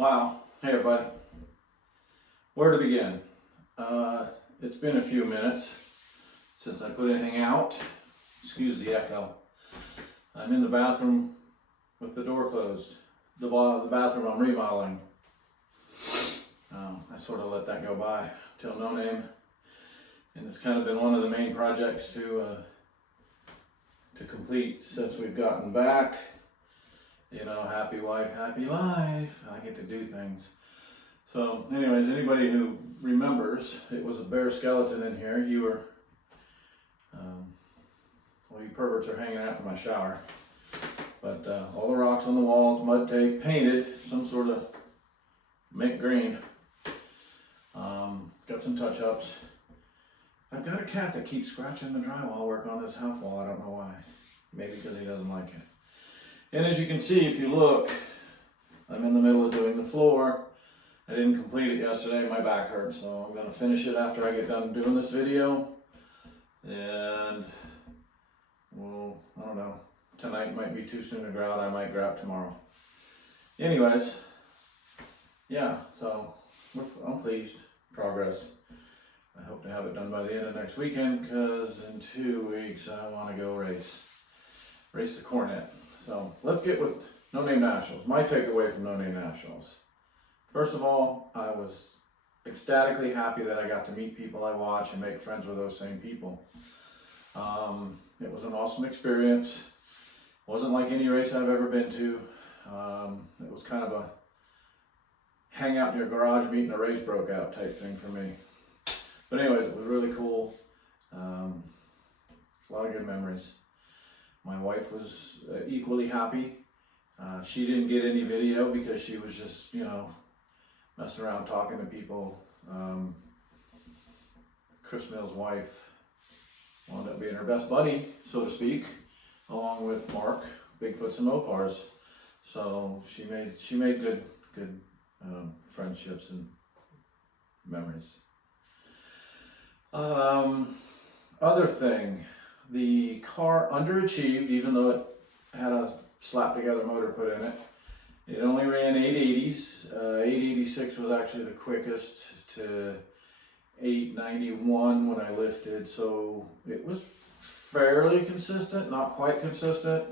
Wow. Hey everybody. Where to begin? It's been a few minutes since I put anything out. Excuse the echo. I'm in the bathroom with the door closed. The bathroom I'm remodeling. I sort of let that go by till no name. And it's kind of been one of the main projects to complete since we've gotten back. You know, happy wife, happy life. I get to do things. So anyways, anybody who remembers, it was a bare skeleton in here. You were, well, you perverts are hanging out in my shower. But all the rocks on the walls, mud tape, painted, some sort of mint green. Got some touch-ups. I've got a cat that keeps scratching the drywall work on this house wall. I don't know why. Maybe because he doesn't like it. And as you can see, if you look, I'm in the middle of doing the floor. I didn't complete it yesterday, my back hurts, so I'm gonna finish it after I get done doing this video. And, well, I don't know, tonight might be too soon to grout, I might grout tomorrow. Anyways, yeah, so I'm pleased, progress. I hope to have it done by the end of next weekend, because in 2 weeks I wanna go race the Cornet. So let's get with NoName Nationals. My takeaway from NoName Nationals. First of all, I was ecstatically happy that I got to meet people I watch and make friends with those same people. It was an awesome experience. Wasn't like any race I've ever been to. It was kind of a hang out in your garage, meeting a race broke out type thing for me. But anyways, it was really cool. A lot of good memories. My wife was equally happy. She didn't get any video because she was just, you know, messing around talking to people. Chris Mill's wife wound up being her best buddy, so to speak, along with Mark, Bigfoots and Mopars. So she made good friendships and memories. Other thing. The car underachieved, even though it had a slap together motor put in it. It only ran 880s. 886 was actually the quickest to 891 when I lifted. So it was fairly consistent, not quite consistent.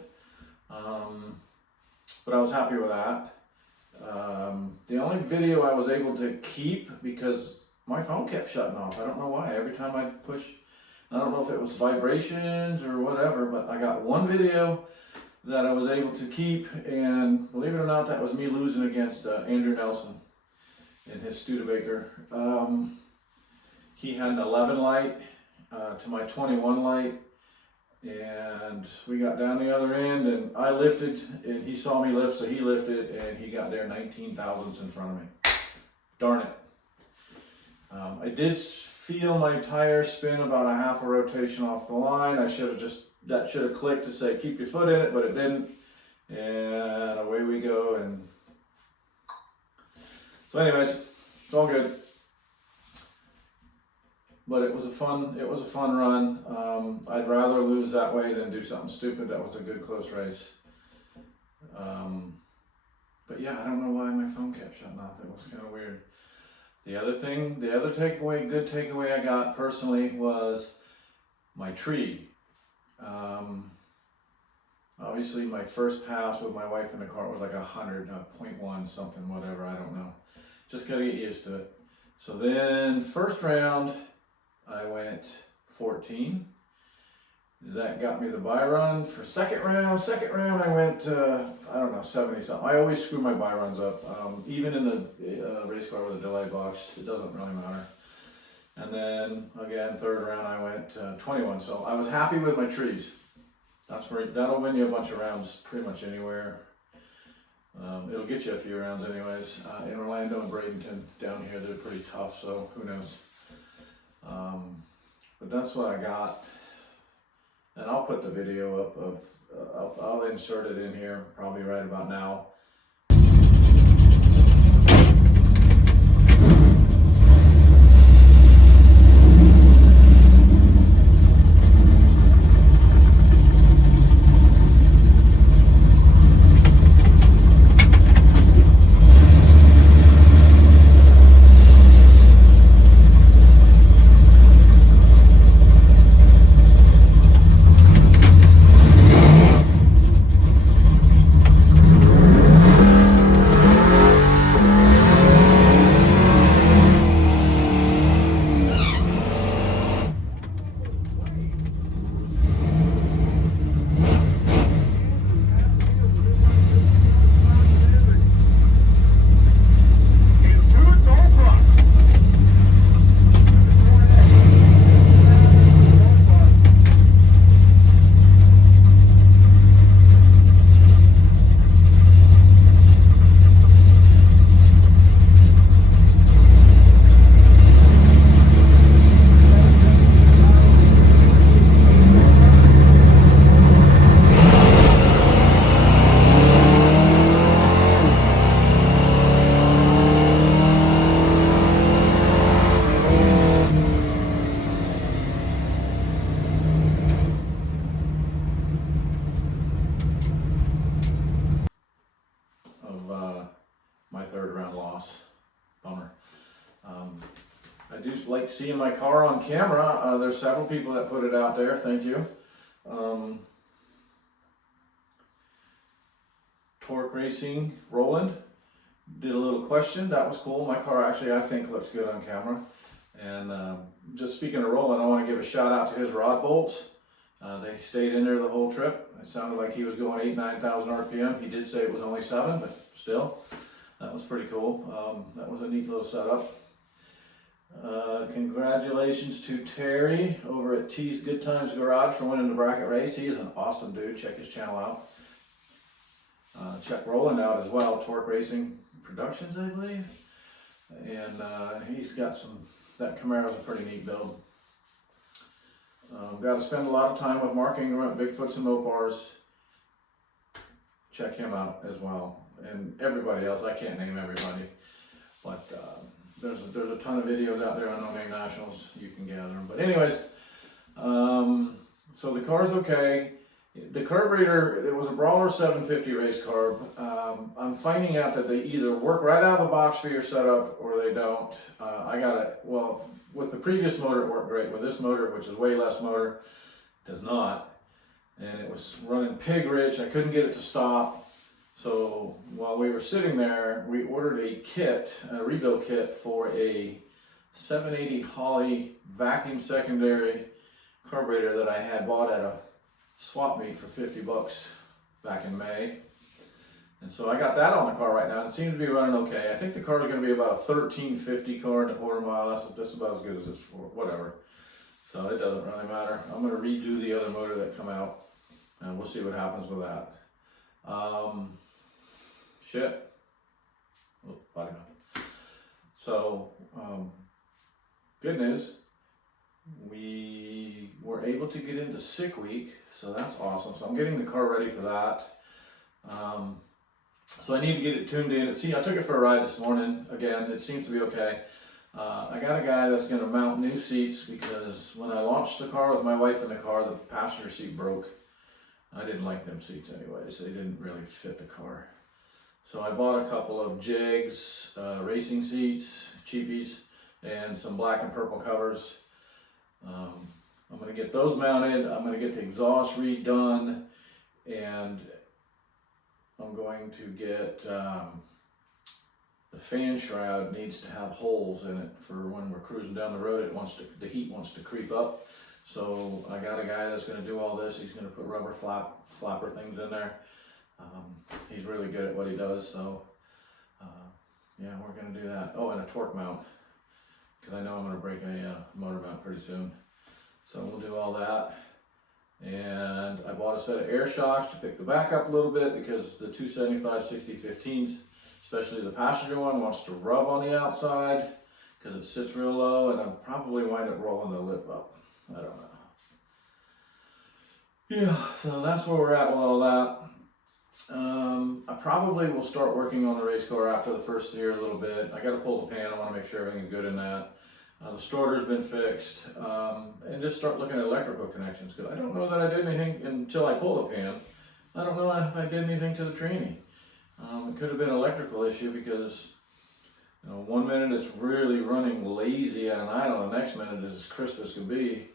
But I was happy with that. The only video I was able to keep because my phone kept shutting off. I don't know why. Every time I push, I don't know if it was vibrations or whatever, but I got one video that I was able to keep, and believe it or not, that was me losing against Andrew Nelson in his Studebaker. He had an 11 light to my 21 light, and we got down the other end, and I lifted, and he saw me lift, so he lifted, and he got there 19 thousandths in front of me. Darn it. I did feel my tire spin about a half a rotation off the line. That should have clicked to say keep your foot in it, but it didn't. And away we go. And so anyways, it's all good. But it was a fun run. I'd rather lose that way than do something stupid. That was a good close race. But yeah, I don't know why my phone kept shutting off. It was kind of weird. The other takeaway, good takeaway I got personally was my tree. Obviously my first pass with my wife in the car was like 100, 0.1 something, whatever, I don't know. Just gotta get used to it. So then first round, I went 14. That got me the bye run. For second round I went, I don't know, 70 something. I always screw my bye runs up. Even in the race car with a delay box, it doesn't really matter. And then again, third round I went 21. So I was happy with my trees. That'll win you a bunch of rounds pretty much anywhere. It'll get you a few rounds anyways. In Orlando and Bradenton down here, they're pretty tough, so who knows. But that's what I got. And I'll put the video up of, I'll insert it in here probably right about now. loss. Bummer. I do like seeing my car on camera. There's several people that put it out there. Thank you. Torque Racing, Roland, did a little question. That was cool. My car actually, I think, looks good on camera. And just speaking of Roland, I want to give a shout out to his rod bolts. They stayed in there the whole trip. It sounded like he was going 8,000 to 9,000 RPM. He did say it was only 7, but still, that was pretty cool. That was a neat little setup. Congratulations to Terry over at T's Good Times Garage for winning the bracket race. He is an awesome dude. Check his channel out. Check Roland out as well, Torque Racing Productions, I believe. And he's got some, that Camaro's a pretty neat build. Got to spend a lot of time with Mark Ingram at Bigfoots and Mopars. Check him out as well. And everybody else, I can't name everybody. But there's a ton of videos out there on NoName Nationals. You can gather them. But anyways, so the car's okay. The carburetor, it was a Brawler 750 race carb. I'm finding out that they either work right out of the box for your setup or they don't. I got it, well, with the previous motor it worked great. With this motor, which is way less motor, it does not. And it was running pig rich. I couldn't get it to stop. So while we were sitting there, we ordered a kit, a rebuild kit for a 780 Holley vacuum secondary carburetor that I had bought at a swap meet for 50 bucks back in May. And so I got that on the car right now. It seems to be running okay. I think the car is going to be about a 1350 car in a quarter mile. That's about as good as it's for, whatever. So it doesn't really matter. I'm going to redo the other motor that come out and we'll see what happens with that. Shit. Oh, body mount. So, good news. We were able to get into sick week, so that's awesome. So I'm getting the car ready for that. So I need to get it tuned in. See, I took it for a ride this morning. Again, it seems to be okay. I got a guy that's going to mount new seats because when I launched the car with my wife in the car, the passenger seat broke. I didn't like them seats anyways. They didn't really fit the car. So I bought a couple of Jegs racing seats, cheapies, and some black and purple covers. I'm going to get those mounted. I'm going to get the exhaust redone, and I'm going to get the fan shroud needs to have holes in it for when we're cruising down the road. The heat wants to creep up. So I got a guy that's going to do all this. He's going to put rubber flapper things in there. He's really good at what he does. So yeah, we're going to do that. Oh, and a torque mount, because I know I'm going to break a motor mount pretty soon. So we'll do all that. And I bought a set of air shocks to pick the back up a little bit because the 275/60/15s, especially the passenger one, wants to rub on the outside because it sits real low, and I'll probably wind up rolling the lip up. I don't know. Yeah, so that's where we're at with all that. I probably will start working on the race car after the first year a little bit. I got to pull the pan. I want to make sure everything is good in that. The starter's been fixed, and just start looking at electrical connections, because I don't know that I did anything until I pull the pan. I don't know if I did anything to the tranny. It could have been an electrical issue because, you know, 1 minute it's really running lazy at an idle, the next minute it's as crisp as could be.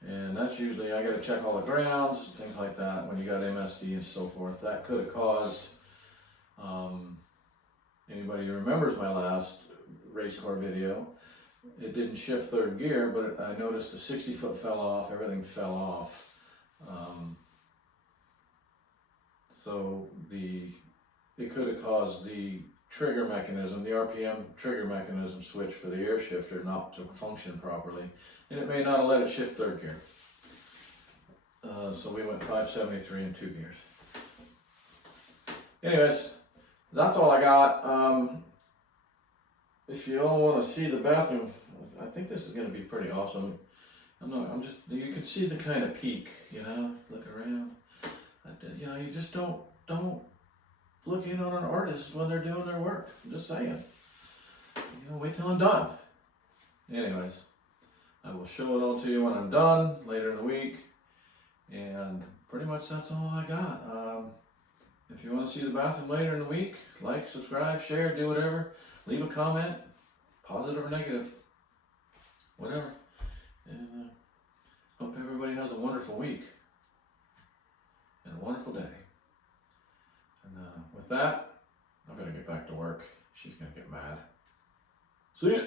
And that's usually, I got to check all the grounds, things like that, when you got MSD and so forth. That could have caused, anybody who remembers my last race car video, it didn't shift third gear, but I noticed the 60-foot fell off, everything fell off. So it could have caused the trigger mechanism, the RPM trigger mechanism switch for the air shifter not to function properly. And it may not have let it shift third gear. So we went 573 in 2 gears. Anyways, that's all I got. If you all want to see the bathroom, I think this is going to be pretty awesome. You can see the kind of peak, you know, look around. You know, you just don't look in on an artist when they're doing their work. I'm just saying. You know, wait till I'm done. Anyways, I will show it all to you when I'm done later in the week. And pretty much that's all I got. If you want to see the bathroom later in the week, like, subscribe, share, do whatever. leave a comment, positive or negative, whatever. And hope everybody has a wonderful week and a wonderful day. And with that, I'm gonna get back to work. She's gonna get mad. See ya.